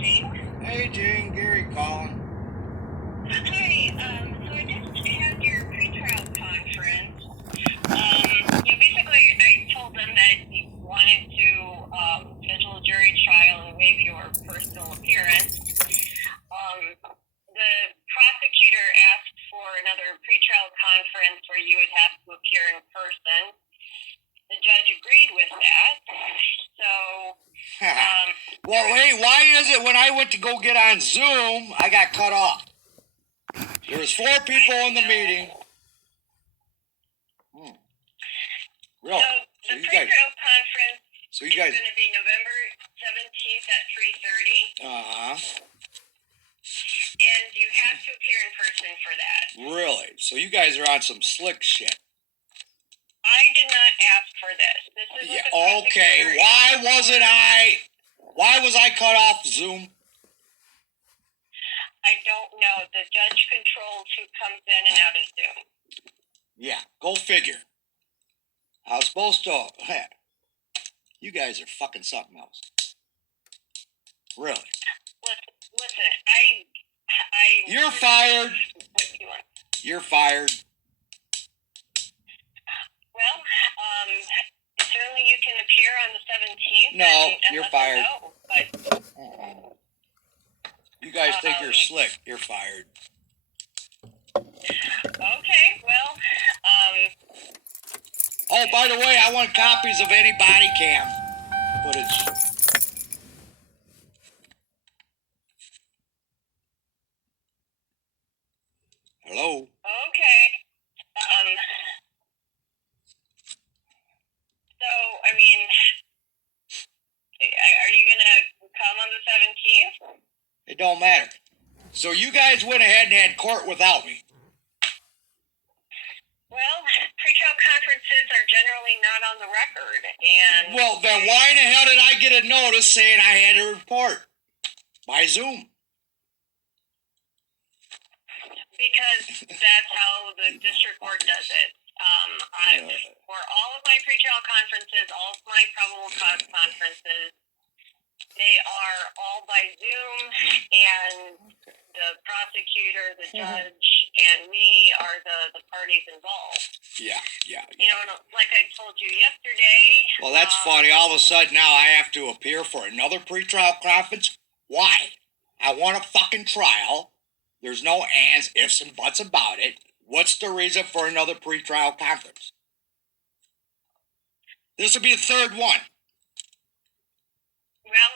Jane. Hey, Jane, Gary calling. Hi, so I just had your pretrial conference. Basically, I told them that you wanted to schedule a jury trial and waive your personal appearance. The prosecutor asked for another pretrial conference where you would have to appear in person. The judge agreed with that. So, Well, hey, why is it when I went to go get on Zoom, I got cut off? There was 4 people in the meeting. Really? So the pretrial conference is going to be November 17th at 3:30. And you have to appear in person for that. Really? So you guys are on some slick shit. I did not ask for this. This is what the okay. Why was I cut off Zoom? I don't know. The judge controls who comes in and out of Zoom. Yeah, go figure. I was supposed to. You guys are fucking something else. Really? Listen, You're fired. What do you want? You're fired. Well, certainly you can appear on the 17th. No, and you're let fired. them know, but you guys think you're slick. You're fired. Okay, well, Oh, by the way, I want copies of any body cam footage. Hello? okay. So, I mean, are you going to come on the 17th? It don't matter. So you guys went ahead and had court without me. Well, pretrial conferences are generally not on the record, and... Well, then why in the hell did I get a notice saying I had to report? By Zoom. Because that's how the district court does it. For all of my pretrial conferences, all of my probable cause conferences, they are all by Zoom, and the prosecutor, the judge, and me are the parties involved. Yeah. You know, like I told you yesterday... Well, that's funny. All of a sudden now I have to appear for another pretrial conference? Why? I want a fucking trial. There's no ands, ifs, and buts about it. What's the reason for another pretrial conference? This will be the 3rd one. Well,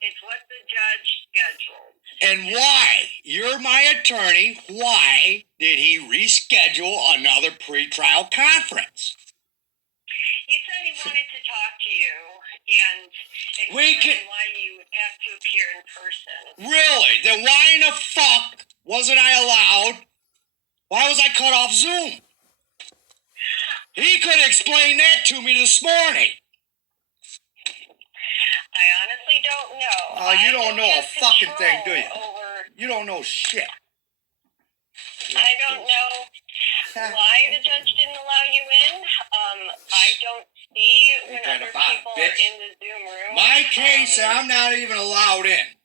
it's what the judge scheduled. And why? You're my attorney. Why did he reschedule another pretrial conference? He said he wanted to talk to you and explain why you have to appear in person. Really? Then why in the fuck wasn't I allowed? Why was I cut off Zoom? He could explain that to me this morning. I honestly don't know. Oh, you don't know a fucking thing, do you? You don't know shit. I don't know why the judge didn't allow you in. I don't see when other people are in the Zoom room. My case, I'm not even allowed in.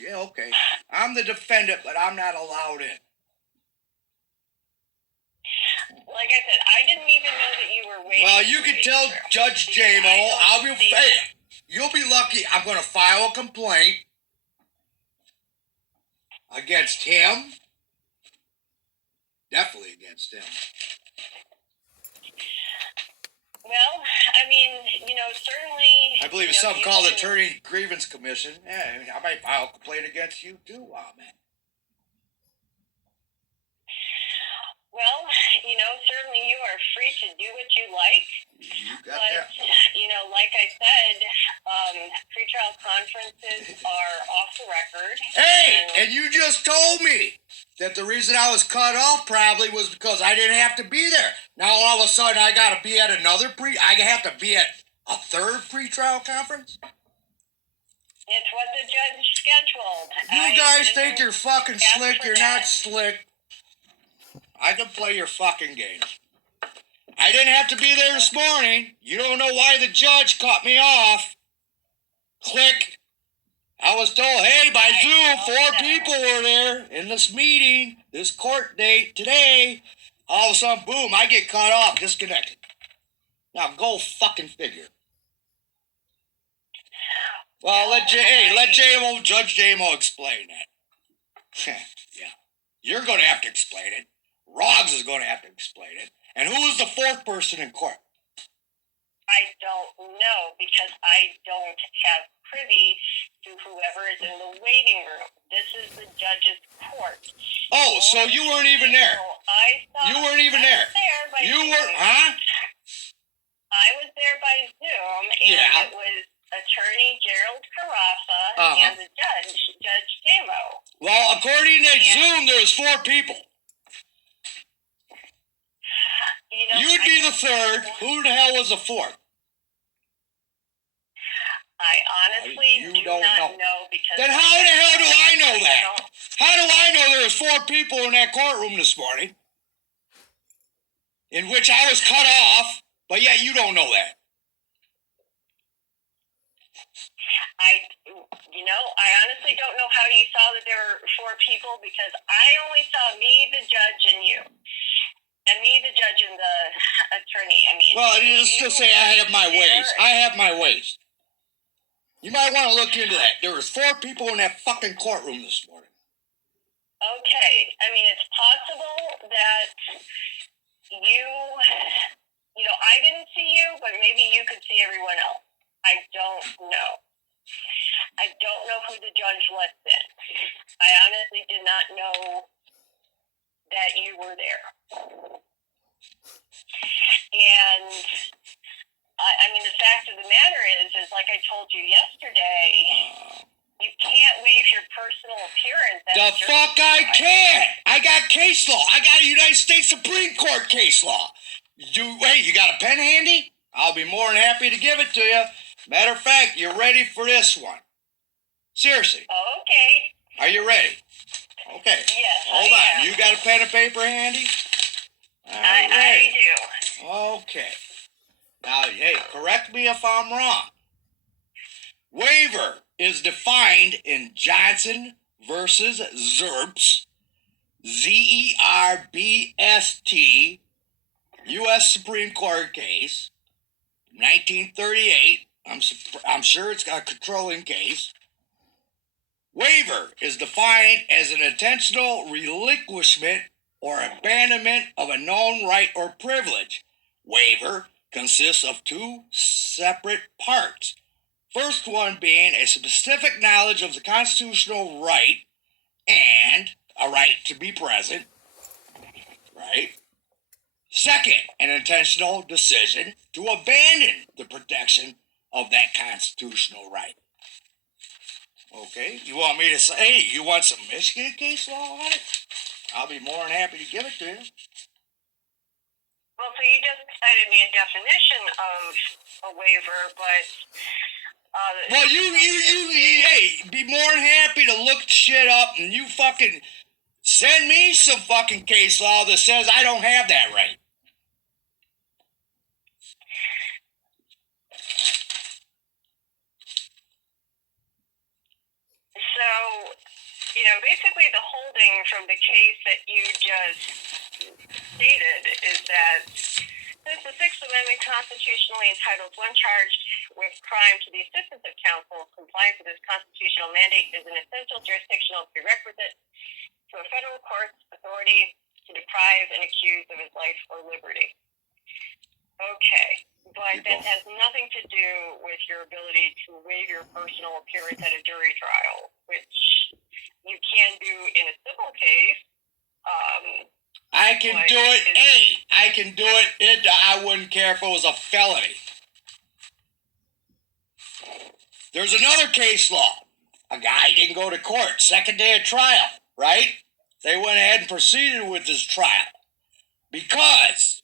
Yeah, okay. I'm the defendant, but I'm not allowed in. Like I said, I didn't even know that you were waiting. Well, you can tell Judge J-Mo, I'll be fair. You'll be lucky. I'm going to file a complaint against him. Definitely against him. Well, I mean, certainly... I believe it's something called Attorney Grievance Commission. Yeah, I might file a complaint against you too, man. Well, certainly you are free to do what you like. You got that. Like I said, pretrial conferences are off the record. Hey, and you just told me that the reason I was cut off probably was because I didn't have to be there. Now all of a sudden I got to be at I have to be at a 3rd pretrial conference? It's what the judge scheduled. You guys think you're fucking slick. You're not slick. I can play your fucking games. I didn't have to be there this morning. You don't know why the judge cut me off. Click. I was told, hey, by I Zoom, know 4 that. people were there in this meeting, this court date today. All of a sudden, boom, I get cut off, disconnected. Now go fucking figure. Well, let Judge JMO explain that. Yeah. You're going to have to explain it. Roggs is going to have to explain it. And who is the 4th person in court? I don't know because I don't have privy to whoever is in the waiting room. This is the judge's court. Oh, so you weren't even there. You weren't even there. You were, huh? I was there by Zoom, and Yeah. it was Attorney Gerald Carrasa and the judge, Judge Damo. Well, according to Zoom, there was 4 people. You know, You'd be the 3rd. Who the hell was the 4th? I honestly do not know because. Then how the hell do I know that? How do I know there was 4 people in that courtroom this morning? In which I was cut off, but yet you don't know that. I honestly don't know how you saw that there were 4 people because I only saw me, the judge, and you. And me, the judge, and the attorney. I mean. Well, let's just say I have my ways. I have my ways. You might want to look into that. There was 4 people in that fucking courtroom this morning. Okay. I mean, it's possible that I didn't see you, but maybe you could see everyone else. I don't know. I don't know who the judge let in. I honestly did not know that you were there. And I mean, the fact of the matter is like I told you yesterday, you can't waive your personal appearance. The fuck I can't! I got case law. I got a United States Supreme Court case law. You got a pen handy? I'll be more than happy to give it to you. Matter of fact, you're ready for this one. Seriously. Okay. Are you ready? Okay. Yes. Hold on. You got a pen and paper handy? I do. Okay. Now, hey, correct me if I'm wrong. Waiver is defined in Johnson versus Zerbst, Zerbst, U.S. Supreme Court case, 1938. I'm sure it's got a controlling case. Waiver is defined as an intentional relinquishment or abandonment of a known right or privilege. Waiver consists of 2 separate parts. First one being a specific knowledge of the constitutional right and a right to be present, right? Second, an intentional decision to abandon the protection of that constitutional right. Okay, you want me to say, hey, you want some Michigan case law on it? I'll be more than happy to give it to you. Well, so you just cited me a definition of a waiver, but... Well, hey, be more than happy to look shit up and you fucking send me some fucking case law that says I don't have that right. So, basically the holding from the case that you just stated is that since the Sixth Amendment constitutionally entitles one charged with crime to the assistance of counsel, compliance with this constitutional mandate is an essential jurisdictional prerequisite to a federal court's authority to deprive an accused of his life or liberty. Okay, but that has nothing to do with your ability to waive your personal appearance at a jury trial, which you can do in a civil case. I can do it. Hey, I can do it. I wouldn't care if it was a felony. There's another case law. A guy didn't go to court. Second day of trial, right? They went ahead and proceeded with his trial because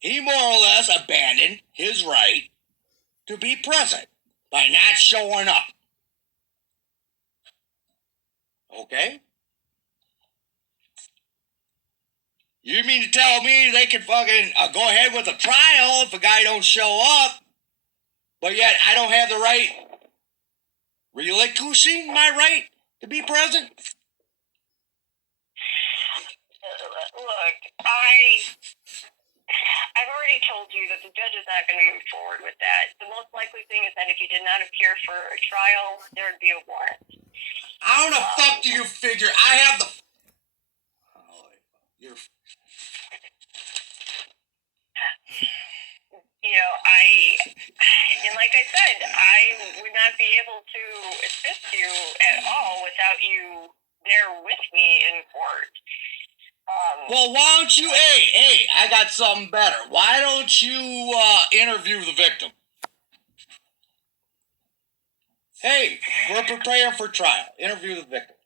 he more or less abandoned his right to be present by not showing up. Okay? You mean to tell me they can fucking go ahead with a trial if a guy don't show up, but yet I don't have the right relinquishing my right to be present? Look, I've already told you that the judge is not going to move forward with that. The most likely thing is that if you did not appear for a trial, there would be a warrant. How the fuck do you figure I have the... Oh, you're... You know, and like I said, I would not be able to assist you at all without you there with me in court. Well, why don't you... Hey, I got something better. Why don't you interview the victim? Hey, we're preparing for trial. Interview the victim.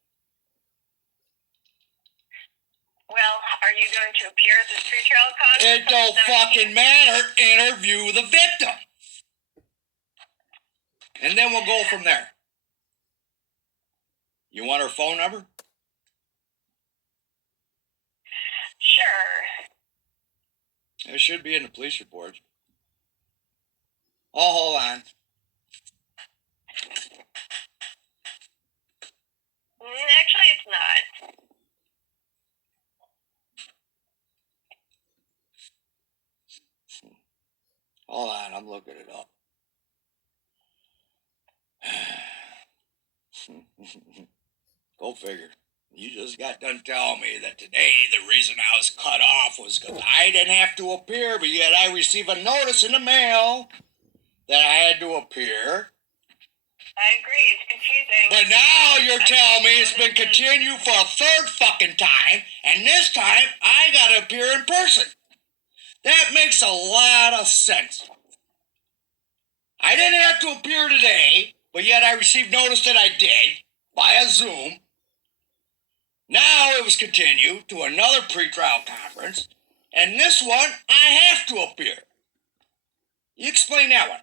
Well, are you going to appear at this pretrial conference? It don't fucking matter. Interview the victim. And then we'll go from there. You want her phone number? Sure. It should be in the police report. Oh, hold on. Actually, it's not. Hold on, I'm looking it up. Go figure. You just got done telling me that today the reason I was cut off was because I didn't have to appear, but yet I received a notice in the mail that I had to appear. I agree, it's confusing. But now you're telling me it's been continued for a third fucking time, and this time I gotta appear in person. That makes a lot of sense. I didn't have to appear today, but yet I received notice that I did via Zoom. Now it was continued to another pretrial conference, and this one I have to appear. You explain that one.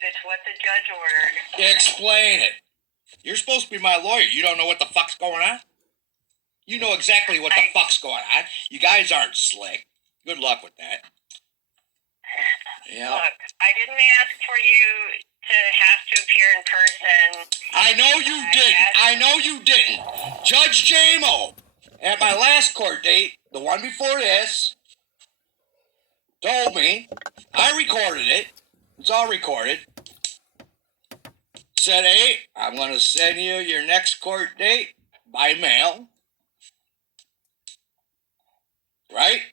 It's what the judge ordered. Explain it. You're supposed to be my lawyer. You don't know what the fuck's going on? You know exactly what the fuck's going on. You guys aren't slick. Good luck with that. Yeah. Look, I didn't ask for you to have to appear in person. I know you didn't. I know you didn't. Judge J-Mo, at my last court date, the one before this, told me, I recorded it, it's all recorded, said, hey, I'm going to send you your next court date by mail. Right?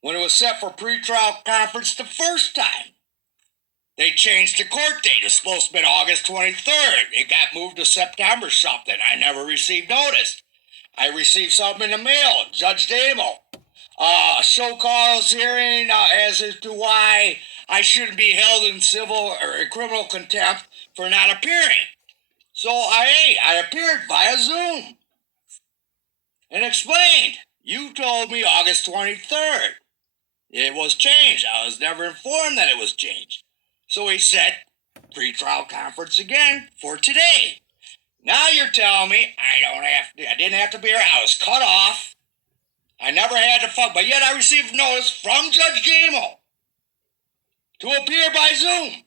When it was set for pretrial conference the first time. They changed the court date. It's supposed to be August 23rd. It got moved to September something. I never received notice. I received something in the mail. Judge Damo. Show cause hearing as to why I shouldn't be held in civil or criminal contempt for not appearing. So I appeared via Zoom. And explained. You told me August 23rd. It was changed. I was never informed that it was changed. So he set pre-trial conference again for today. Now you're telling me I didn't have to be here. I was cut off. I never had to fuck, but yet I received notice from Judge Gamo to appear by Zoom.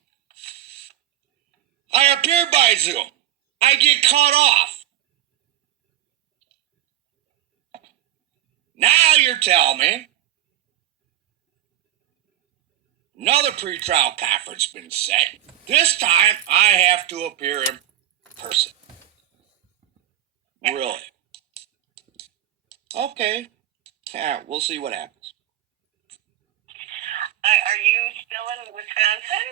I appeared by Zoom. I get cut off. Now you're telling me another pre-trial conference been set. This time, I have to appear in person. Really? Okay. Yeah, we'll see what happens. Are you still in Wisconsin?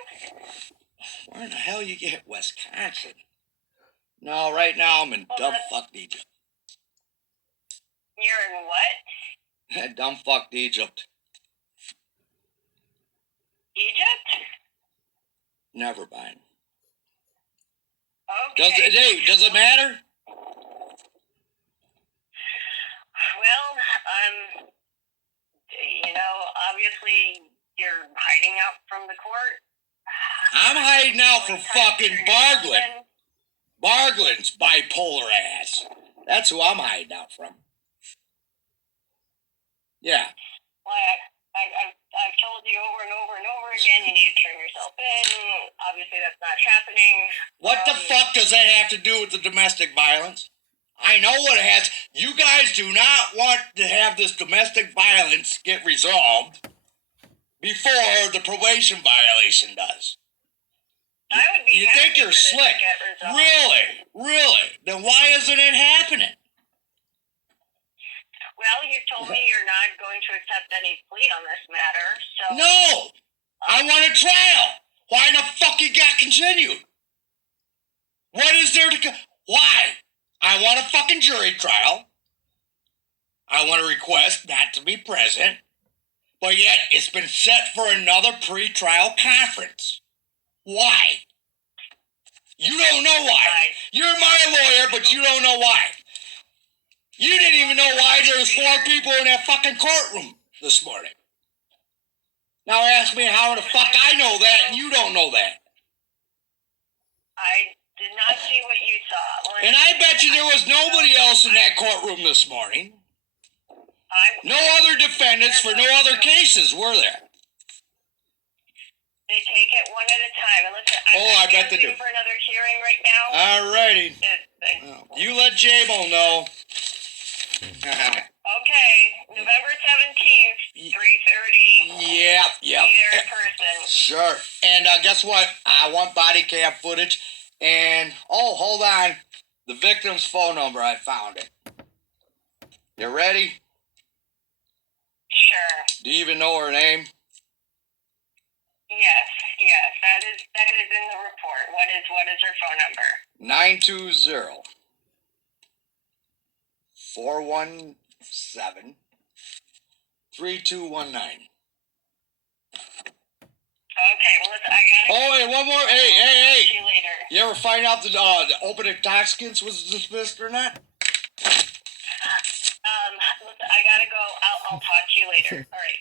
Where in the hell you get Wisconsin? No, right now I'm in dumb-fucked Egypt. You're in what? Dumb-fucked Egypt. Egypt? Never mind. Okay. Does it matter? Well, obviously you're hiding out from the court. I'm hiding out from fucking Barglin. Barglin's bipolar ass. That's who I'm hiding out from. Yeah. Well, I've told you over and over and over again, you need to turn yourself in. Obviously, that's not happening. What the fuck does that have to do with the domestic violence? I know what it has. You guys do not want to have this domestic violence get resolved before the probation violation does. I would be You happy think you're for this to slick? get resolved. Really? Really? Then why isn't it happening? Well, you told me you're not going to accept any plea on this matter, so... No! I want a trial! Why the fuck it got continued? What is there to... Why? I want a fucking jury trial. I want to request not to be present. But yet, it's been set for another pre-trial conference. Why? You don't know why. You're my lawyer, but you don't know why. You didn't even know why there was 4 people in that fucking courtroom this morning. Now ask me how the fuck I know that and you don't know that. I did not see what you saw. And I bet you there was nobody else in that courtroom this morning. No other defendants for no other cases, were there? They take it one at a time. And listen, I bet they do. For another hearing right now. Alrighty. You let J-Bo know. Okay, November 17th, 3:30. Yep. Be there in person. Sure. And guess what? I want body cam footage. And, hold on. The victim's phone number, I found it. You ready? Sure. Do you even know her name? Yes, that is in the report. What is her phone number? 920 417 3219. Okay, well, listen, I gotta... Oh, hey, one more. Hey. See you later. You ever find out the open intoxicants was dismissed or not? Listen, I gotta go. I'll talk to you later. All right.